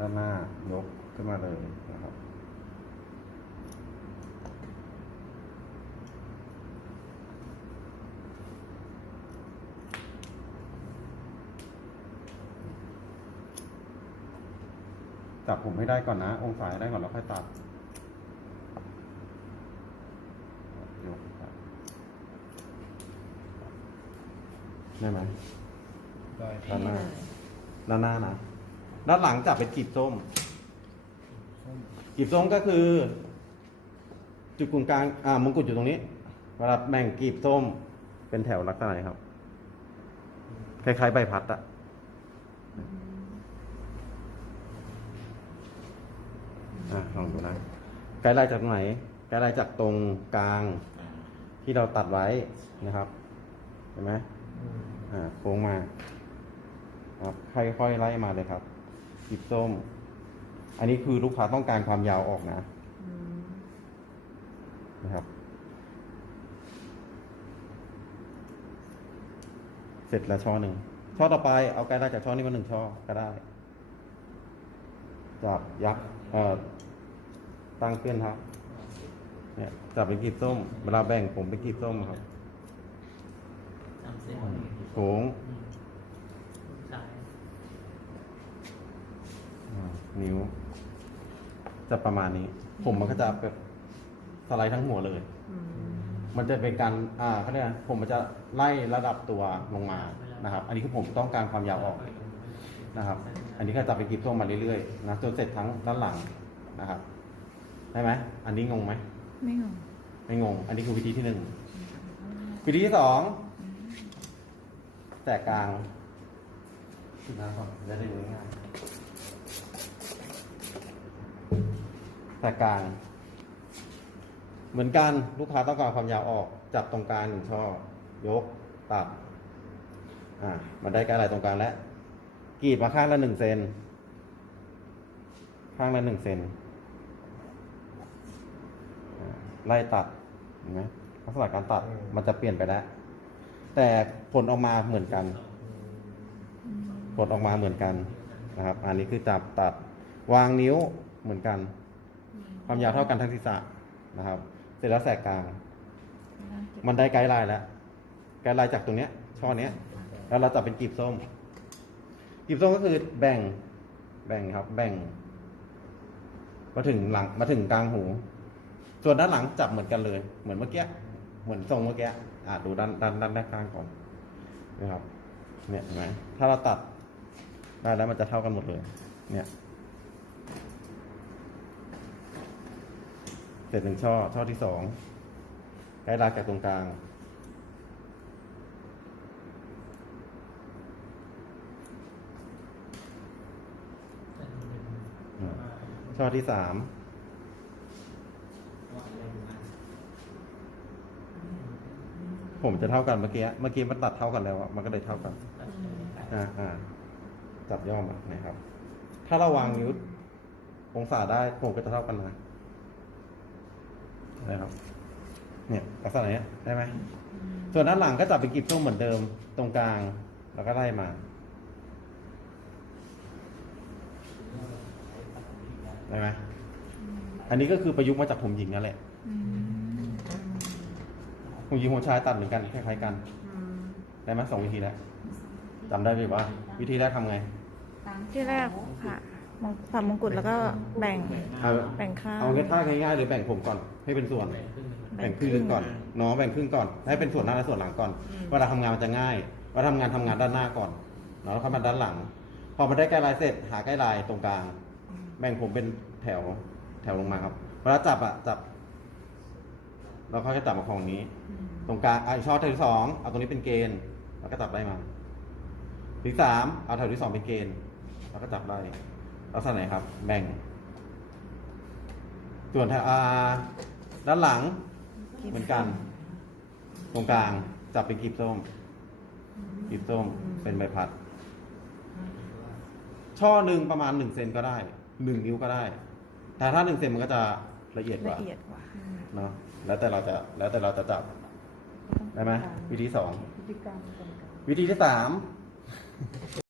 ด้านหน้ายกขึ้นมาเลยนะครับ จับผมให้ได้ก่อนนะ องศาให้ได้ก่อนแล้วค่อยตัดยกครับได้ไหมได้ด้านหน้าด้านหน้านะ ด้านหลังจับเป็นกีบส้มกีบส้มก็คือ จุดกึ่งกลางอ่ามงกุฎอยู่ตรงนี้เวลาแบ่งกีบส้มเป็นแถวลักษณะไหนครับ คล้ายๆใบพัดอะอะลองดูนะไกด์ไลน์จากตรงไหนไกด์ไลน์จากตรงกลางที่เราตัดไว้นะครับเห็นไหมอ่าโค้งมาครับค่อยๆไล่มาเลยครับ กีบส้ม อันนี้คือลูกค้าต้องการความยาวออกนะนะครับ เสร็จแล้วช่อหนึ่งช่อต่อไปเอาไกด์ไล่จากช่อนี้มาหนึ่งช่อก็ได้ จับยักษ์เอ่อตั้งขึ้นครับ เนี่ยจับเป็นกีบส้ม เวลาแบ่งผมเป็นกีบส้มครับสามเส้นโค้ง สาย อ่า นิ้ว จะประมาณนี้ ผมมันก็จะแบบสไลด์ทั้งหัวเลย มันจะเป็นการอ่าเขาเรียกอะไรผมมันจะไล่ระดับตัวลงมานะครับ อันนี้คือผมต้องการความยาวออกนะครับ อันนี้ก็จะไปกีบส้มมาเรื่อยๆนะจนเสร็จทั้งด้านหลังนะครับได้ไหมอันนี้งงไหมไม่งงไม่งง อันนี้คือวิธีที่หนึ่งวิธีที่สองแตกกลางขึ้นมาก่อนจะได้ดูง่ายๆ แตกกลาง เหมือนกันลูกค้าต้องการความยาวออก จับตรงกลางหนึ่งช่อ ยก ตัด อ่ามันได้การอะไรตรงกลางแล้วกรีดมาข้างละหนึ่งเซน ข้างละหนึ่งเซน ไล่ตัด เห็นไหมลักษณะการตัดมันจะเปลี่ยนไปแล้ว แต่ผลออกมาเหมือนกัน ผลออกมาเหมือนกันนะครับ อันนี้คือจับตัด วางนิ้วเหมือนกัน ความยาวเท่ากันทั้งศีรษะนะครับ เสร็จแล้วแสกกลาง มันได้ไกด์ไลน์แล้วไกด์ไลน์จากตรงเนี้ย ช่อเนี้ย แล้วเราจับเป็นกีบส้มกีบส้มก็คือแบ่ง แบ่งครับ แบ่ง มาถึงหลังมาถึงกลางหู ส่วนด้านหลังจับเหมือนกันเลย เหมือนเมื่อกี้เหมือนทรงเมื่อกี้อ่าดูด้านด้านด้านด้านข้างก่อนนะครับ เนี่ยเห็นไหมถ้าเราตัดได้แล้วมันจะเท่ากันหมดเลย เนี่ย เสร็จหนึ่งช่อ ช่อที่สองไกด์ไลน์จากตรงกลางอืมช่อที่สามผมจะเท่ากันเมื่อกี้ เมื่อกี้มันตัดเท่ากันแล้วอะมันก็เลยเท่ากัน อ่าอ่าจับย่อมานะครับ ถ้าเราวางนิ้วองศาได้ผมก็จะเท่ากันนะ นะครับ เนี่ยลักษณะเนี้ยได้ไหมส่วนด้านหลังก็จับเป็นกีบส้มเหมือนเดิมตรงกลาง แล้วก็ไล่มา ได้ไหมอันนี้ก็คือประยุกต์มาจากผมหญิงนั่นแหละผมหญิงผมชายตัดเหมือนกันคล้ายๆกัน ได้ไหมสองวิธีแล้วจำได้ไหมว่า วิธีแรกทำไง ที่แรกค่ะ สับมงกุฎแล้วก็แบ่งเอาแบ่งข้างเอาง่ายๆง่ายๆเลยแบ่งผมก่อนให้เป็นส่วน แบ่งครึ่งหนึ่งก่อนเน้องแบ่งครึ่งก่อน ให้เป็นส่วนหน้าและส่วนหลังก่อนเวลาทำงานมันจะง่ายเวลาทำงานทำงานด้านหน้าก่อนเนาะแล้วค่อยมาด้านหลัง พอมันได้ใกล้ลายเสร็จหาใกล้ลายตรงกลาง แบ่งผมเป็นแถวแถวลงมาครับเวลาจับอะจับเราค่อยๆจับมาของนี้ ตรงกลางไอ้ช่อแถวที่สองเอาตรงนี้เป็นเกณฑ์แล้วก็จับได้มาแถวที่สามเอาแถวที่สองเป็นเกณฑ์แล้วก็จับได้ ลักษณะไหนครับ แบ่ง ส่วนแถวอ่าด้านหลัง เหมือนกัน ตรงกลางจับเป็นกีบส้มกีบส้มเป็นใบพัด ช่อหนึ่งประมาณหนึ่งเซนก็ได้หนึ่งนิ้วก็ได้ แต่ถ้าหนึ่งเซนมันก็จะละเอียดกละว่าเอียดกว่าเนาะแล้วแต่เราจะแล้วแต่เราจะจับได้ไหมวิธีสองพฤติกรรมวิธีที่สาม